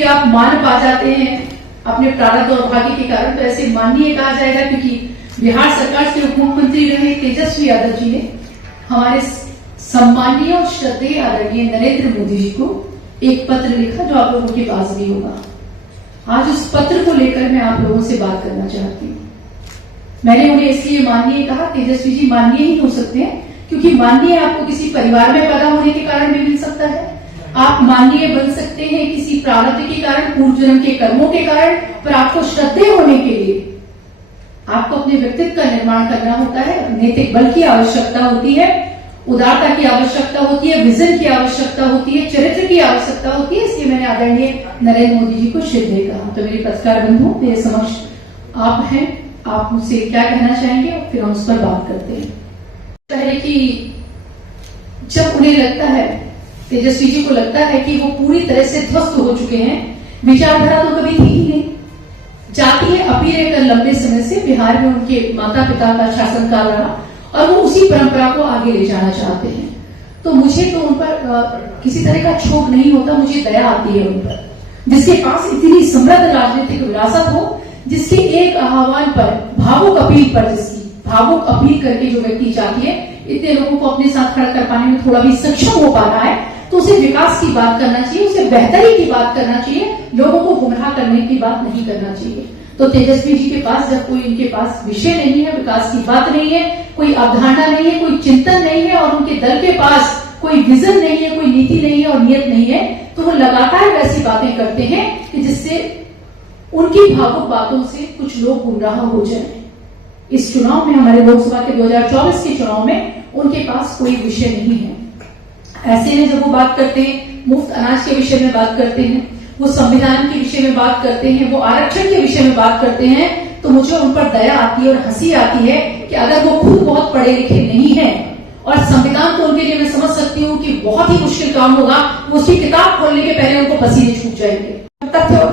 क्योंकि आप मान पा जाते हैं अपने प्रारब्ध और भाग्य के कारण, तो ऐसे माननीय कहा जाएगा क्योंकि बिहार सरकार से उप मुख्यमंत्री रहे तेजस्वी यादव जी ने हमारे सम्माननीय और श्रद्धेय आदरणीय नरेंद्र मोदी जी को एक पत्र लिखा जो आप लोगों के पास भी होगा। आज उस पत्र को लेकर मैं आप लोगों से बात करना चाहती हूँ। मैंने उन्हें इसलिए माननीय कहा, तेजस्वी जी माननीय ही हो सकते हैं क्योंकि माननीय आपको किसी परिवार में पैदा होने के कारण भी मिल सकता है, आप माननीय बन सकते हैं किसी प्रारब्ध के कारण, पूर्व जन्म के कर्मों के कारण, पर आपको श्रद्धेय होने के लिए आपको अपने व्यक्तित्व का निर्माण करना होता है, नैतिक बल की आवश्यकता होती है, उदारता की आवश्यकता होती है, विजन की आवश्यकता होती है, चरित्र की आवश्यकता होती है। इसलिए मैंने आदरणीय नरेंद्र मोदी जी को श्रद्धेय कहा। तो मेरे पत्रकार बंधु, मेरे समक्ष आप हैं, आप मुझसे क्या कहना चाहेंगे, फिर हम उस पर बात करते हैं। पहले कि जब उन्हें लगता है, तेजस्वी जी को लगता है कि वो पूरी तरह से ध्वस्त हो चुके हैं, विचारधारा तो कभी थी ही नहीं, जातीय अपील कर लंबे समय से बिहार में उनके माता पिता का शासनकाल रहा और वो उसी परंपरा को आगे ले जाना चाहते हैं। तो मुझे तो उन पर किसी तरह का क्षोभ नहीं होता, मुझे दया आती है उन पर, जिसके पास इतनी समृद्ध राजनीतिक विरासत हो, जिसके एक आह्वान पर, भावुक अपील पर, जिसकी भावुक अपील करके जो व्यक्ति चाहती है इतने लोगों को अपने साथ खड़ा कर पाने में थोड़ा भी सक्षम हो पा रहा है, तो उसे विकास की बात करना चाहिए, उसे बेहतरी की बात करना चाहिए, लोगों को गुमराह करने की बात नहीं करना चाहिए। तो तेजस्वी जी के पास जब कोई इनके पास विषय नहीं है, विकास की बात नहीं है, कोई अवधारणा नहीं है, कोई चिंतन नहीं है और उनके दल के पास कोई विजन नहीं है, कोई नीति नहीं है और नियत नहीं है, तो वो लगातार वैसी बातें करते हैं कि जिससे उनकी भावुक बातों से कुछ लोग गुमराह हो जाए। इस चुनाव में, हमारे लोकसभा के 2024 के चुनाव में उनके पास कोई विषय नहीं है। ऐसे में जब वो बात करते हैं, मुफ्त अनाज के विषय में बात करते हैं, वो संविधान के विषय में बात करते हैं, वो आरक्षण के विषय में बात करते हैं, तो मुझे उन पर दया आती है और हंसी आती है कि अगर वो खुद बहुत पढ़े लिखे नहीं है और संविधान तो उनके लिए मैं समझ सकती हूँ कि बहुत ही मुश्किल काम होगा, वो उसकी किताब खोलने के पहले उनको पसीने छूट जाएंगे, तथ्य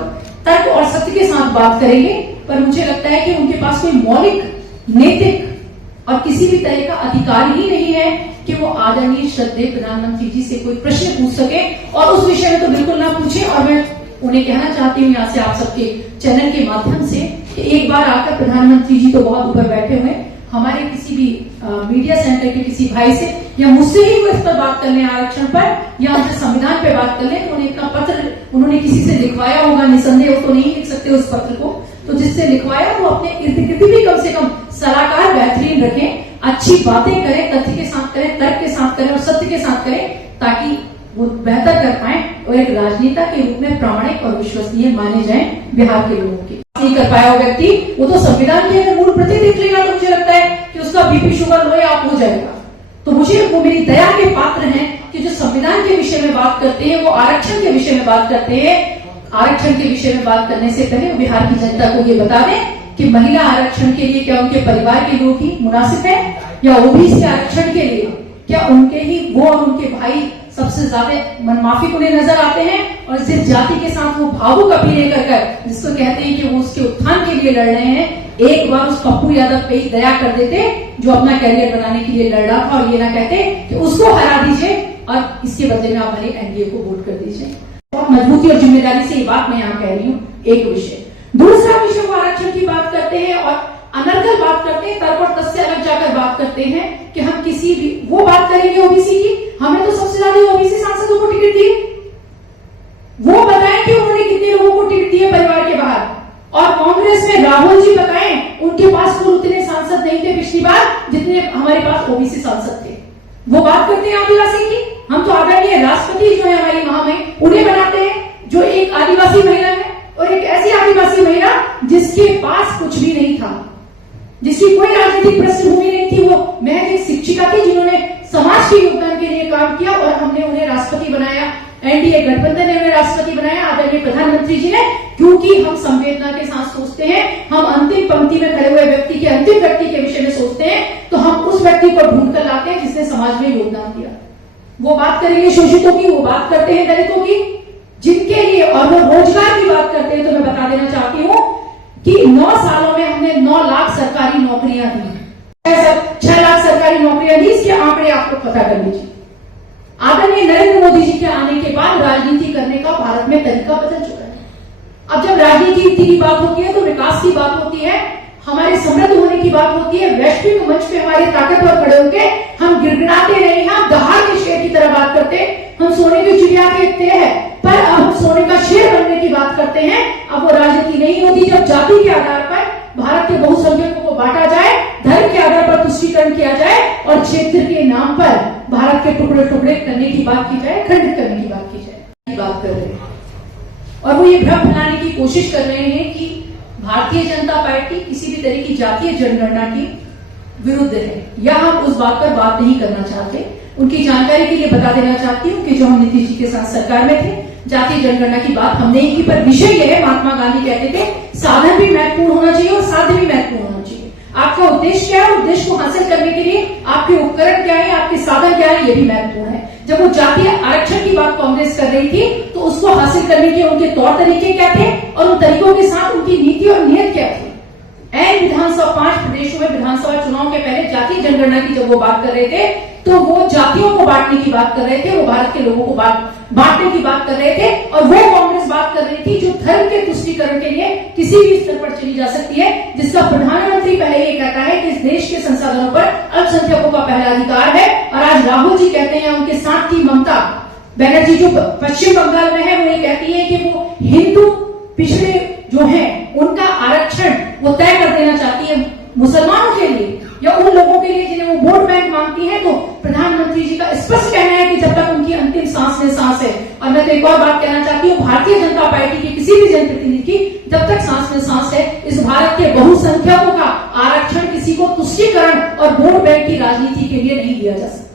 तर्क और सत्य के साथ बात करेंगे। पर मुझे लगता है कि उनके पास कोई मौलिक, नैतिक और किसी भी तरह का अधिकार ही नहीं है कि वो आदरणीय श्रद्धेय प्रधानमंत्री जी से कोई प्रश्न पूछ सके, और उस विषय में तो बिल्कुल ना पूछे। और मैं उन्हें कहना चाहती हूँ यहाँ से, आप सबके चैनल के माध्यम से, कि एक बार आकर प्रधानमंत्री जी तो बहुत ऊपर बैठे हुए, हमारे किसी भी मीडिया सेंटर के किसी भाई से या मुझसे ही वो इस पर बात कर ले, आरक्षण पर या उनसे संविधान पे बात कर ले, तो उन्हें इतना पत्र उन्होंने किसी से लिखवाया होगा, निसंदेह वो तो नहीं लिख सकते उस पत्र को, तो जिससे लिखवाया वो अपने इर्द गिर्द भी कम से कम सलाहकार बेहतरीन रखें, अच्छी बातें करें, तथ्य के साथ करें, तर्क के साथ करें और सत्य के साथ करें, ताकि वो बेहतर कर पाए और एक राजनेता के रूप में प्रामाणिक और विश्वसनीय माने जाएं बिहार के लोगों के। नहीं कर पाया वो व्यक्ति, वो तो संविधान की अगर मूल प्रति देख लेगा तो मुझे लगता है कि उसका बीपी शुगर लो या आप हो जाएगा। तो मुझे वो मेरी दया के पात्र हैं कि जो संविधान के विषय में बात करते हैं, वो आरक्षण के विषय में बात करते हैं। आरक्षण के विषय में बात करने से पहले बिहार की जनता को ये बता दें कि महिला आरक्षण के लिए क्या उनके परिवार के लोग ही मुनासिब है, या ओबीसी आरक्षण के लिए क्या उनके ही वो और उनके भाई सबसे ज्यादा मनमाफिक उन्हें नजर आते हैं। और जिस जाति के साथ वो भावुक अपील कर जिसको कहते हैं कि वो उसके उत्थान के लिए लड़ रहे हैं, एक बार उस पप्पू यादव पे ही दया कर देते जो अपना कैरियर बनाने के लिए लड़ रहा था, और ये ना कहते कि उसको हरा दीजिए और इसके बदले में आप हमारे एनडीए को वोट कर दीजिए। बहुत मजबूती और जिम्मेदारी से ये बात मैं यहाँ कह रही हूँ। एक विषय, दूसरा विषय वो आरक्षण की बात करते हैं और अनर्गल बात करते हैं, तर्क और तथ्य अलग जाकर बात करते हैं कि हम किसी भी, वो बात करेंगे ओबीसी की, हमें तो सबसे ज्यादा ओबीसी सांसदों को टिकट दिए, वो बताएं कि उन्होंने कितने लोगों को टिकट दिए परिवार के बाहर। और कांग्रेस में राहुल जी बताएं उनके पास कुल उतने सांसद नहीं थे पिछली बार जितने हमारे पास ओबीसी सांसद थे। वो बात करते हैं आदिवासी की, हम तो आदरणीय राष्ट्रपति जो है हमारी महामहिम, उन्हें बनाते हैं जो एक आदिवासी महिला है, और एक ऐसी आदिवासी महिला जिसके पास कुछ भी नहीं था, जिसकी कोई राजनीतिक पृष्ठभूमि नहीं थी, वो महज एक शिक्षिका थी जिन्होंने समाज के योगदान के लिए काम किया और हमने उन्हें राष्ट्रपति बनाया। एनडीए गठबंधन ने उन्हें राष्ट्रपति बनाया, आदरणीय प्रधानमंत्री जी ने, क्योंकि हम संवेदना के साथ सोचते हैं, हम अंतिम पंक्ति में खड़े हुए व्यक्ति के, अंतिम व्यक्ति के विषय में सोचते हैं, तो हम उस व्यक्ति को ढूंढ कर लाते हैं जिसने समाज में योगदान दिया। वो बात करेंगे शोषितों की, वो बात करते हैं दलितों की, जिनके लिए, और वो रोजगार की बात करते हैं। तो मैं बता देना चाहती हूँ कि 9 सालों में हमने 9 लाख सरकारी नौकरियां दी, 6 लाख सरकारी नौकरियां दी। इसके आंकड़े आपको पता कर लीजिए। आदरणीय नरेंद्र मोदी जी के आने के बाद राजनीति करने का भारत में तरीका बदल चुका है। अब जब राजनीति की बात होती है तो विकास की बात होती है, हमारे समृद्ध होने की बात होती है, वैश्विक मंच पे हमारे ताकतवर खड़े होके हम गिड़गिड़ाते नहीं, हम दहाड़ के शेर की तरह बात करते, हम सोने की चिड़िया देखते हैं, पर अब हम सोने का शेर बनने की बात करते हैं। अब वो राजनीति नहीं होती जब जाति के आधार पर भारत के बहुसंख्यकों को बांटा जाए, धर्म के आधार पर तुष्टीकरण किया जाए और क्षेत्र के नाम पर भारत के टुकड़े टुकड़े करने की बात की जाए, खंडित करने की बात की जाए, बात कर रहे हैं। और वो ये भ्रम फैलाने की कोशिश कर रहे हैं कि भारतीय जनता पार्टी किसी भी तरह की जातीय जनगणना की विरुद्ध है, या हम उस बात पर बात नहीं करना चाहते। उनकी जानकारी के लिए बता देना चाहती हूँ कि जो हम नीतीश जी के साथ सरकार में थे, जातीय जनगणना की बात हमने की, पर विषय यह है, महात्मा गांधी कहते थे साधन भी महत्वपूर्ण होना चाहिए और साध्य भी महत्वपूर्ण होना चाहिए। आपका उद्देश्य क्या है, उद्देश्य को हासिल करने के लिए आपके उपकरण क्या है, आपके साधन क्या है, ये भी महत्वपूर्ण है। जब वो जातीय आरक्षण की बात कांग्रेस कर रही थी तो उसको हासिल करने के उनके तौर तरीके क्या थे और उन तरीकों के साथ उनकी नीति और नीयत क्या थी। ऐन विधानसभा 5 प्रदेशों में विधानसभा चुनाव के पहले जातीय जनगणना की जब वो बात कर रहे थे तो वो जातियों को बांटने की बात कर रहे थे, वो भारत के लोगों को बांटने की बात कर रहे थे, और वो कांग्रेस बात कर रही थी जो धर्म के तुष्टीकरण के लिए किसी भी स्तर पर चली जा सकती है, जिसका प्रधानमंत्री पहले ये कहता है कि इस देश के संसाधनों पर अल्पसंख्यकों का पहला अधिकार है। और आज राहुल जी कहते हैं, उनके साथ की ममता बनर्जी जो पश्चिम बंगाल में है, वो ये कहती है कि वो हिंदू पिछड़े जो है उनका आरक्षण वो तय कर देना चाहती है मुसलमानों के लिए या उन लोगों के लिए जिन्हें वो वोट बैंक मांगती है। तो प्रधानमंत्री जी का स्पष्ट कहना है कि जब तक उनकी अंतिम सांस में सांस है, और मैं तो एक और बात कहना चाहती हूँ, भारतीय जनता पार्टी के किसी भी जनप्रतिनिधि की जब तक सांस में सांस है, इस भारत के बहुसंख्यकों का आरक्षण किसी को तुष्टीकरण और वोट बैंक की राजनीति के लिए नहीं दिया जा सकता।